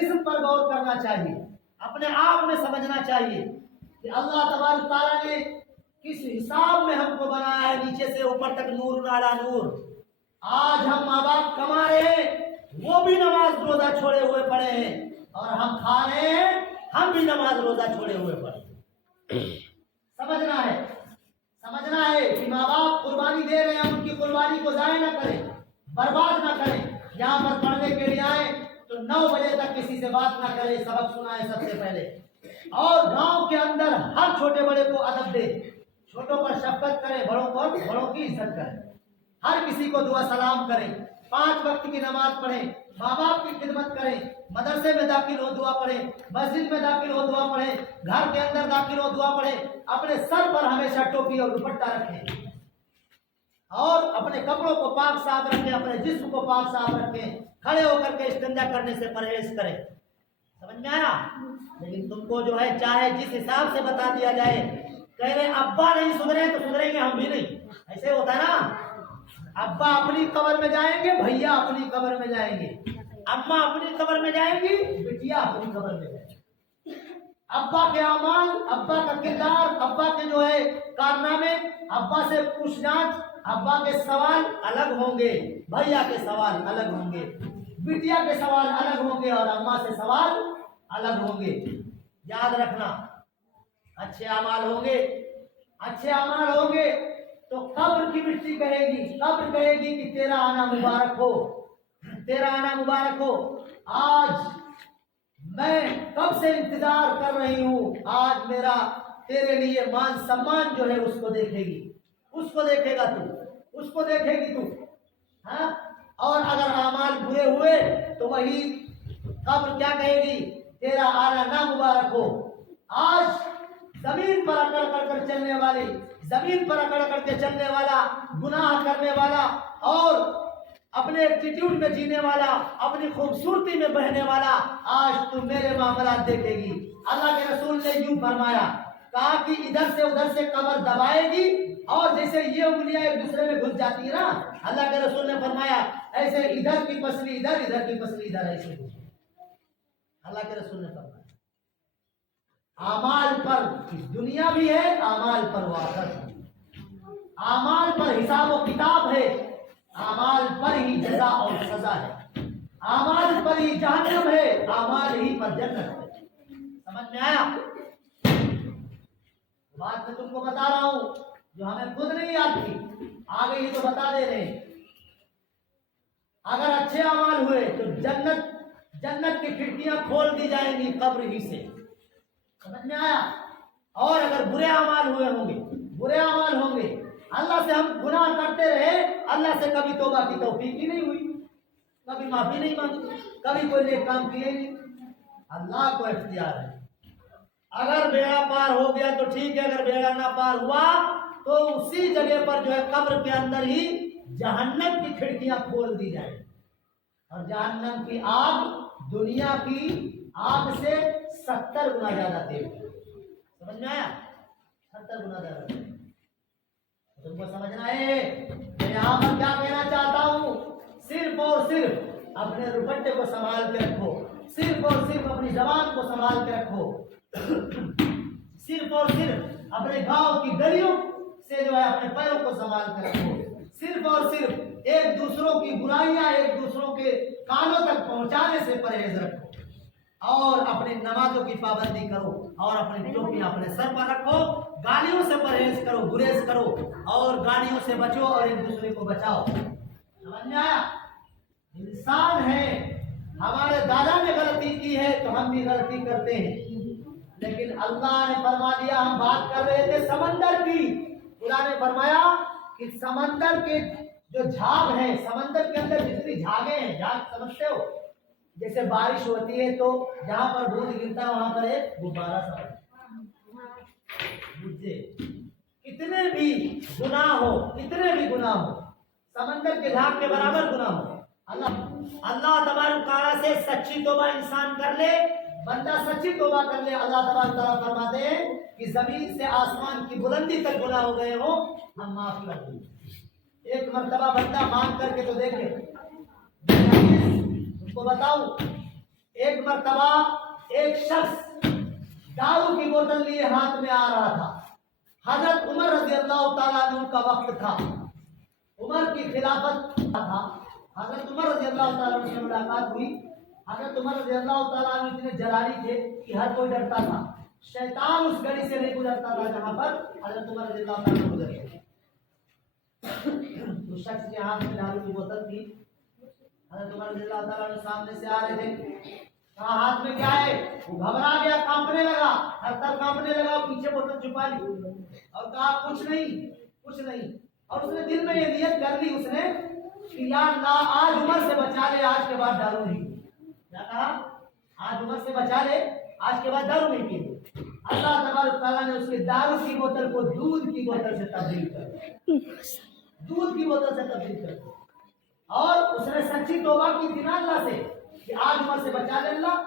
جسم پر غور کرنا چاہیے، اپنے آپ میں سمجھنا چاہیے کہ اللہ تبارک تعالیٰ نے کس حساب میں ہم کو بنایا ہے، نیچے سے اوپر تک نور علی نور۔ آج ہم ماں باپ کما رہے ہیں، وہ بھی نماز روزہ چھوڑے ہوئے پڑے ہیں، اور ہم کھا رہے ہیں، ہم بھی نماز روزہ چھوڑے ہوئے پڑے ہیں۔ سمجھنا ہے کہ ماں باپ قربانی دے رہے ہیں، ان کی قربانی کو ضائع نہ کریں، برباد نہ کریں۔ یہاں پر پڑھنے کے لیے آئے تو 9 بجے تک کسی سے بات نہ کریں، سبق سنائیں سب سے پہلے، اور گاؤں کے اندر ہر چھوٹے بڑے کو ادب دے، چھوٹوں پر شفقت کریں، بڑوں کی عزت کریں، ہر کسی کو دعا سلام کریں، 5 وقت کی نماز پڑھیں، ماں باپ کی خدمت کریں، مدرسے میں داخل ہو دعا پڑھیں، مسجد میں داخل ہو دعا پڑھیں، گھر کے اندر داخل ہو دعا پڑھیں، اپنے سر پر ہمیشہ ٹوپی اور دوپٹہ رکھیں، اور اپنے کپڑوں کو پاک صاف رکھیں، اپنے جسم کو پاک صاف رکھیں، کھڑے ہو کر کے استنجا کرنے سے پرہیز کریں۔ سمجھ میں آیا؟ لیکن تم کو جو ہے چاہے جس حساب سے بتا دیا جائے، کہہ رہے ابا نہیں سدھرے تو سدھریں گے ہم بھی نہیں، ایسے ہوتا ہے نا، ابا اپنی قبر میں جائیں گے، بھیا اپنی قبر میں جائیں گے، اماں اپنی قبر میں جائیں گی، بٹیا اپنی قبر میں جائیں گی۔ ابا کے اعمال، ابا کا کردار، ابا کے جو ہے کارنامے، ابا سے پوچھ جانچ، ابا کے سوال الگ ہوں گے، بھیا کے سوال الگ ہوں گے، بٹیا کے سوال الگ ہوں گے، اور اماں سے سوال الگ ہوں گے۔ یاد رکھنا، اچھے اعمال ہوں گے تو قبر کی مٹی کہے گی، قبر کہے گی کہ تیرا آنا مبارک ہو، تیرا آنا مبارک ہو۔ آج میں کب سے انتظار کر رہی ہوں، آج میرا تیرے لیے مان سمان جو ہے اس کو دیکھے گی، اس کو دیکھے گا تو، اس کو دیکھے گی تو، ہاں۔ اور اگر اعمال برے ہوئے تو وہی قبر کیا کہے گی، تیرا آنا نہ مبارک ہو۔ آج زمین پر اکڑ کر چلنے والی، زمین پر اکڑ کر کے چلنے والا، گناہ کرنے والا، اور اپنے ایٹیٹیوڈ میں جینے والا، اپنی خوبصورتی میں بہنے والا، آج تم میرے معاملات دیکھے گی۔ اللہ کے رسول نے یوں فرمایا، کہا کہ ادھر سے قبر دبائے گی، اور جیسے یہ انگلیاں ایک دوسرے میں گھس جاتی ہیں نا، اللہ کے رسول نے فرمایا ایسے ادھر کی پسلی ادھر، ادھر کی پسلی ادھر، ایسے گھس۔ اللہ کے رسول نے فرمایا اعمال پر دنیا بھی ہے، اعمال پر آخرت بھی، اعمال پر حساب و کتاب ہے، اعمال پر ہی جزا اور سزا ہے، اعمال پر ہی جہنم ہے، اعمال ہی پر جنت ہے۔ سمجھ میں آیا؟ بات میں تم کو بتا رہا ہوں جو ہمیں خود نہیں آتی، آگے ہی تو بتا دے رہے ہیں۔ اگر اچھے اعمال ہوئے تو جنت کی کھڑکیاں کھول دی جائیں گی قبر ہی سے۔ سمجھ میں آیا؟ اور اگر برے اعمال ہوں گے، اللہ سے ہم گناہ کرتے رہے، اللہ سے کبھی توبہ کی توفیق ہی نہیں ہوئی، کبھی معافی نہیں مانگی، کبھی کوئی نیک کام کیے نہیں، اللہ کو اختیار ہے۔ اگر بیڑا پار ہو گیا تو ٹھیک ہے، اگر بیڑا نہ پار ہوا تو اسی جگہ پر جو ہے قبر کے اندر ہی جہنم کی کھڑکیاں کھول دی جائیں، اور جہنم کی آگ دنیا کی آگ سے 70 گنا زیادہ تیز ہے۔ سمجھ میں آیا؟ 70 گنا زیادہ تیز۔ تم کو سمجھنا ہے میں یہاں پر کیا کہنا چاہتا ہوں، صرف اور صرف اپنے دوپٹے کو سنبھال کے رکھو، صرف اور صرف اپنی زبان کو سنبھال کے رکھو، صرف اور صرف اپنے گاؤں کی گلیوں سے جو ہے اپنے پیروں کو سنبھال کے رکھو، صرف اور صرف ایک دوسروں کی برائیاں ایک دوسروں کے کانوں تک پہنچانے سے پرہیز رکھو، اور اپنی نمازوں کی پابندی کرو، اور اپنی ٹوپیاں اپنے سر پر رکھو، گالیوں سے پرہیز کرو، گریز کرو، اور گالیوں سے بچو اور ایک دوسرے کو بچاؤ۔ سمجھ میں آیا؟ انسان ہے، ہمارے دادا نے غلطی کی ہے تو ہم بھی غلطی کرتے ہیں، لیکن اللہ نے فرما دیا، ہم بات کر رہے تھے سمندر کی، خدا نے فرمایا کہ سمندر کے جو جھاگ ہے، سمندر کے اندر جتنی جھاگیں ہیں، جھاگ سمجھتے ہو، جیسے بارش ہوتی ہے تو جہاں پر دودھ گرتا ہے وہاں پر ایک غبارہ سا کتنے بھی گناہ ہو، سمندر کے جھاگ کے برابر گناہ ہو، اللہ تبارک تعالیٰ سے سچی توبہ انسان کر لے، بندہ سچی توبہ کر لے، اللہ تبارک تعالیٰ فرماتے ہیں کہ زمین سے آسمان کی بلندی تک گناہ ہو گئے ہو ہم معاف کر دیں۔ ایک مرتبہ بندہ مان کر کے تو دیکھے، تم کو بتاؤں، ایک مرتبہ ایک شخص دارو کی بوتل لیے ہاتھ میں آ رہا تھا. حضرت عمر رضی اللہ تعالیٰ عنہ کا وقت تھا, عمر کی خلافت تھا. حضرت عمر رضی اللہ تعالیٰ عنہ سے ملاقات ہوئی. حضرت عمر رضی اللہ تعالیٰ عنہ اتنے جلالی تھے کہ ہر کوئی ڈرتا تھا. شیطان اس گلی سے نہیں گزرتا تھا جہاں پر حضرت عمر رضی اللہ تعالیٰ عنہ گزرے. اس شخص کے ہاتھ میں دارو کی بوتل تھی. حضرت عمر رضی اللہ تعالیٰ عنہ سامنے سے آ رہے تھے. کہا ہاتھ میں کیا ہے؟ وہ گھبرا گیا, کانپنے لگا, ہر طرف کانپنے لگا. پیچھے بوتل چھپا لی اور کہا کچھ نہیں, کچھ نہیں. اور اس نے دل میں یہ نیت کر لی اس نے کہ یا اللہ آج عمر سے بچا لے, آج کے بعد دارو نہیں. کیا کہا؟ آج عمر سے بچا لے, آج کے بعد دارو نہیں پیے. اللہ تبارک تعالیٰ نے اس کے دارو کی بوتل کو دودھ کی بوتل سے تبدیل کر دیا, دودھ کی بوتل سے تبدیل کر دیا. اور اس نے سچی توبہ کی تھی نا اللہ سے کہ آج عمر سے بچا لے اللہ.